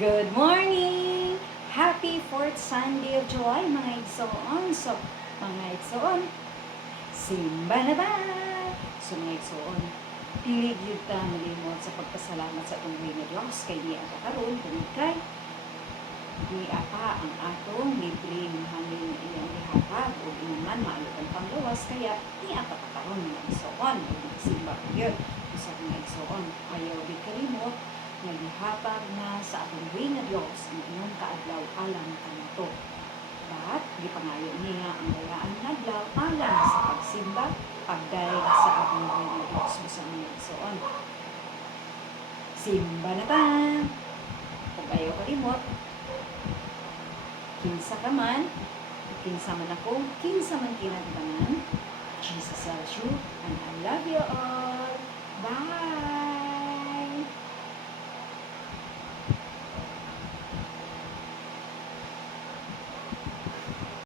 Good morning! Happy 4th Sunday of July, mga igsoon. So, mga igsoon, simba na ba? So, mga igsoon, pilig yun ka malimot sa pagpasalamat sa tungway na Diyos kay di apa karon tungod kay di apa ang atong libreng hangin iyang gihatag o inuman maayo ang panglawas kaya di apa ka karon mga igsoon o simba yun. So, mga igsoon, ayaw di kalimot naghihatag na sa atong way na Diyos ang inyong kaadlaw alang kanato. But, gipangayo niya ang layaan na adlaw alang sa pagsimba, pagdaig sa atong way na Diyos sa mga igsoon. Simba na ta! Kung ayaw kalimot, kinsa ka man, kinsa man ako, kinsa man kinagdaman, Jesus loves you, and I love you all. Bye!